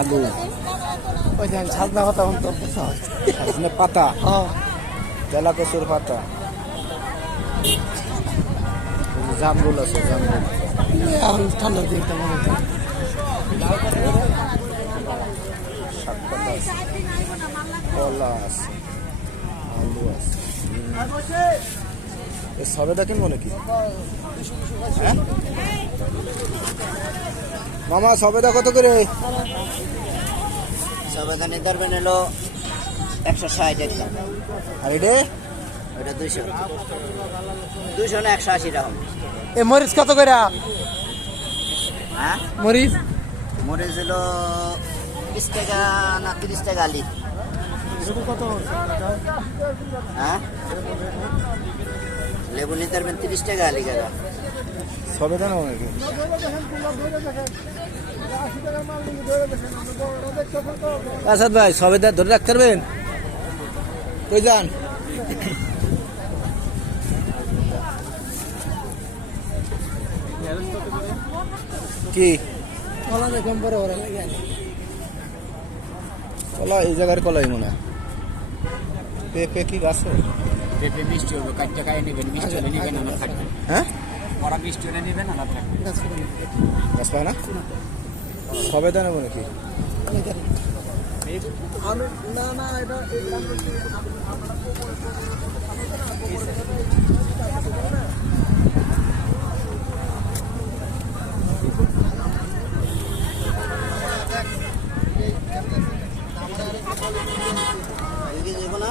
আলু, ওই যে ছাজনা কথা বলতো সজনে পাতা, তেলা কচুর পাতা, জামরুল আছে, জামরুল, এখন ঠান্ডার দিকটা মনে হয় শাক পাতা আছে, কলা আছে, আলু আছে। এই সবেদা কিনবো নাকি? হ্যাঁ? মামা সবেদা কত করে? সবেদা নিতে এলো 160 টাকা। আর এটা ওটা 200 না 180 টাকা। এ মরিচ কত করে? হ্যাঁ, মরিচ মরিচ হলো 20 টাকা না 30 টাকা আলি। কত? হ্যাঁ, লেবু নিতে 30 টাকা আলি কাকা। সবেদা নেবো নাকি? আসাদ ভাই সবেদা ধরে রাখতে পারবেন? কই যান? কি কলা দেখুন বড় বড় লাগে কলা? এই জায়গার কলাই মনে হয়। পেঁপে কি গাছে? পেঁপে মিষ্টি হলো, কাটতে খাই নেবেন, মিষ্টি হলে নেবেন, আমার থাকবে। হ্যাঁ, ওরা মিষ্টি হলে নেবেন, আমার থাকবে। গাছ পায় না? সবেদা নেবো নাকি? আমি না না এটা